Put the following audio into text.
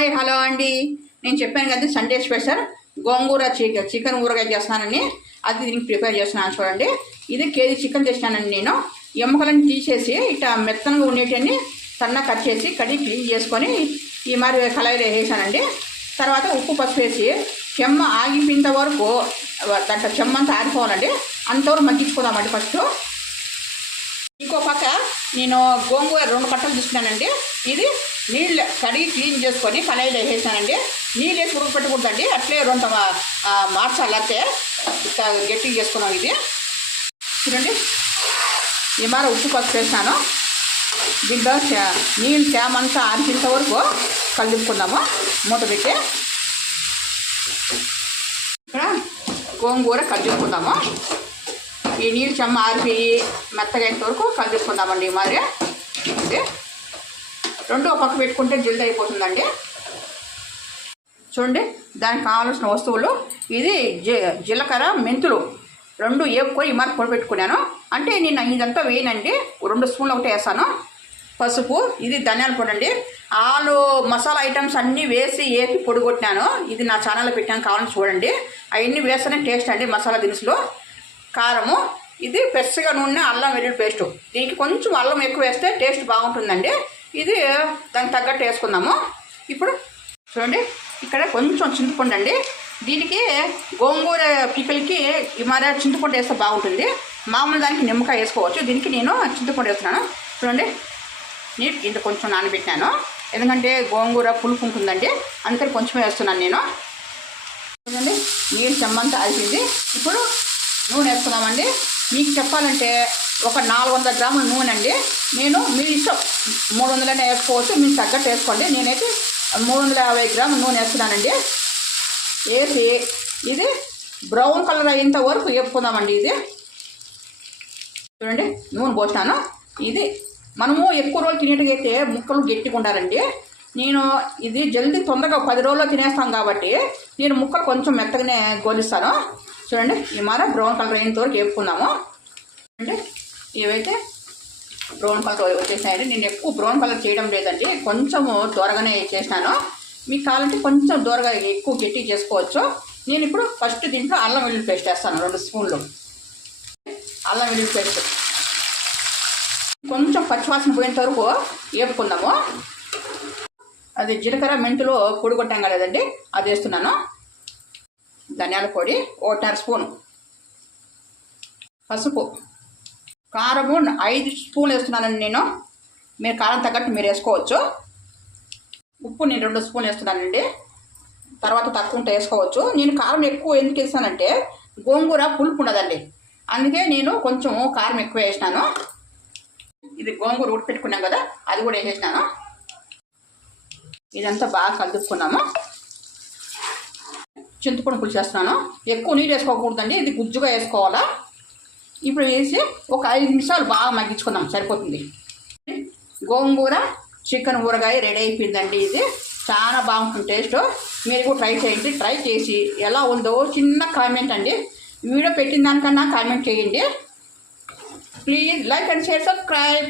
Hi hello అండి. నేను చెప్పాను కదా సండే స్పెషల్ గోంగూర చికెన్ ఊరగాయ చేస్తానని. అది దీనికి ప్రిపేర్ చేస్తున్నాను చూడండి. ఇది కేజీ చికెన్ తెచ్చినానండి. నేను ఎముకలను తీసేసి ఇట్లా మెత్తనగా ఉండేటన్ని సన్నగా కట్ చేసి కడిగి క్లీన్ చేసుకొని ఈ మరి కళాయిలో వేసానండి. తర్వాత ఉప్పు పసుపు వేసి చెమ్మ ఆగిపోయేంత వరకు దాంట్లో చెమ్మ అంతా ఆరిపోవాలండి. అంతవరకు మగ్గించుకుందామండి. ఫస్ట్ ఇంకో పక్క నేను గోంగూర 2 కట్టలు తీసుకున్నానండి. ఇది నీళ్ళు కడిగి క్లీన్ చేసుకొని కళాయిలో వేసానండి. నీళ్ళు వేసి ఉడకపెట్టకూడదండి, అట్లే 2 మార్చాలంటే గట్టిగా చేసుకున్నాం. ఇది చూడండి, ఈ మార ఉప్పు పసుపు వేసినాను. దీంట్లో నీళ్ళు తేమంతా ఆరిచేంత వరకు కలుపుకుందాము. మూత పెట్టి ఇక్కడ గోంగూర కలుపుకుందాము. ఈ నీళ్ళు చెమ్మ ఆరిపోయి మెత్తగా అయినంత వరకు కలుపుకుందామండి. మరి ఇది 2 పక్క పెట్టుకుంటే జల్ది అయిపోతుందండి. చూడండి, దానికి కావాల్సిన వస్తువులు ఇది జీలకర్ర మెంతులు 2 వేపుకొని మరి పొడి పెట్టుకున్నాను. అంటే నేను ఇదంతా వేయనండి, 2 స్పూన్లు ఒకటి వేస్తాను. పసుపు, ఇది ధనియాల పొడి అండి. ఆలు మసాలా ఐటమ్స్ అన్నీ వేసి ఏపి పొడి కొట్టినాను. ఇది నా ఛానల్లో పెట్టాను, కావాలని చూడండి. అవన్నీ వేస్తేనే టేస్ట్ అండి మసాలా దినుసులు. కారము, ఇది ఫ్రెష్గా నూనె, అల్లం వెల్లుల్లి పేస్టు. దీనికి కొంచెం అల్లం ఎక్కువ వేస్తే టేస్ట్ బాగుంటుందండి. ఇది దానికి తగ్గట్టు వేసుకుందాము. ఇప్పుడు చూడండి, ఇక్కడ కొంచెం చింతపండు అండి. దీనికి గోంగూర పిక్కలకి ఈ మరి చింతపండు వేస్తే బాగుంటుంది. మామూలు దానికి నిమ్మకాయ వేసుకోవచ్చు. దీనికి నేను చింతపండు వేస్తున్నాను. చూడండి, నీట్ ఇంత కొంచెం నానబెట్టాను, ఎందుకంటే గోంగూర పులుపు ఉంటుందండి, అందుకని కొంచెమే వేస్తున్నాను నేను. చూడండి, నీళ్ళు చెమ్మంతా అయిపోయింది. ఇప్పుడు నూనె వేసుకున్నామండి. మీకు చెప్పాలంటే ఒక 400 గ్రాముల నూనె అండి. నేను మీ ఇష్టం 300 వేసుకోవచ్చు, మీకు తగ్గట్టు వేసుకోండి. నేనైతే 350 గ్రాముల నూనె వేస్తున్నానండి. వేసి ఇది బ్రౌన్ కలర్ అయ్యేంత వరకు వేపుకుందామండి. ఇది చూడండి, నూనె పోసినాను. ఇది మనము ఎక్కువ రోజులు తినేటైతే ముక్కలు గట్టిగా ఉండాలండి. నేను ఇది జల్దీ తొందరగా 10 రోజుల్లో తినేస్తాం కాబట్టి నేను ముక్కలు కొంచెం మెత్తగానే గోలిస్తాను. చూడండి, ఈ మార బ్రౌన్ కలర్ అయినంత వరకు వేపుకుందాము. అంటే ఇవైతే బ్రౌన్ కలర్ వచ్చేసాయండి. నేను ఎక్కువ బ్రౌన్ కలర్ చేయడం లేదండి, కొంచెము దూరగానే చేసినాను. మీకు కావాలంటే కొంచెం దూరగా ఎక్కువ గట్టి చేసుకోవచ్చు. నేను ఇప్పుడు ఫస్ట్ దీంట్లో అల్లం వెల్లుల్లి పేస్ట్ వేస్తాను. 2 స్పూన్లు అల్లం వెల్లుల్లి పేస్ట్. కొంచెం పచ్చివాసన పోయేంత వరకు వేపుకుందాము. అది జీలకర్ర మెంతులు పొడి కొట్టాం కదండి, అది వేస్తున్నాను. ధనియాల పొడి 1.5 స్పూను, పసుపు, కారము 5 స్పూన్లు వేస్తున్నానండి నేను. మీరు కారం తగ్గట్టు మీరు వేసుకోవచ్చు. ఉప్పు నేను 2 స్పూన్లు వేస్తున్నానండి, తర్వాత తక్కువ ఉంటే వేసుకోవచ్చు. నేను కారం ఎక్కువ ఎందుకు వేస్తానంటే గోంగూర పులుపు ఉండదండి, అందుకే నేను కొంచెం కారం ఎక్కువ వేసినాను. ఇది గోంగూర ఉడకపెట్టుకున్నాం కదా, అది కూడా వేసేసినాను. ఇదంతా బాగా కలుపుకున్నాము. చింతపండు పులుసు వేస్తున్నాను. ఎక్కువ నీళ్ళు వేసుకోకూడదండి, ఇది గుజ్జుగా వేసుకోవాలా. ఇప్పుడు వేసి ఒక 5 నిమిషాలు బాగా మగ్గించుకుందాం, సరిపోతుంది. గోంగూర చికెన్ ఊరగాయ రెడీ అయిపోయిందండి. ఇది చాలా బాగుంటుంది టేస్ట్. మీరు కూడా ట్రై చేయండి. ట్రై చేసి ఎలా ఉందో చిన్న కామెంట్ అండి, వీడియో పెట్టిన దానికన్నా కామెంట్ చేయండి. Please like and share, subscribe.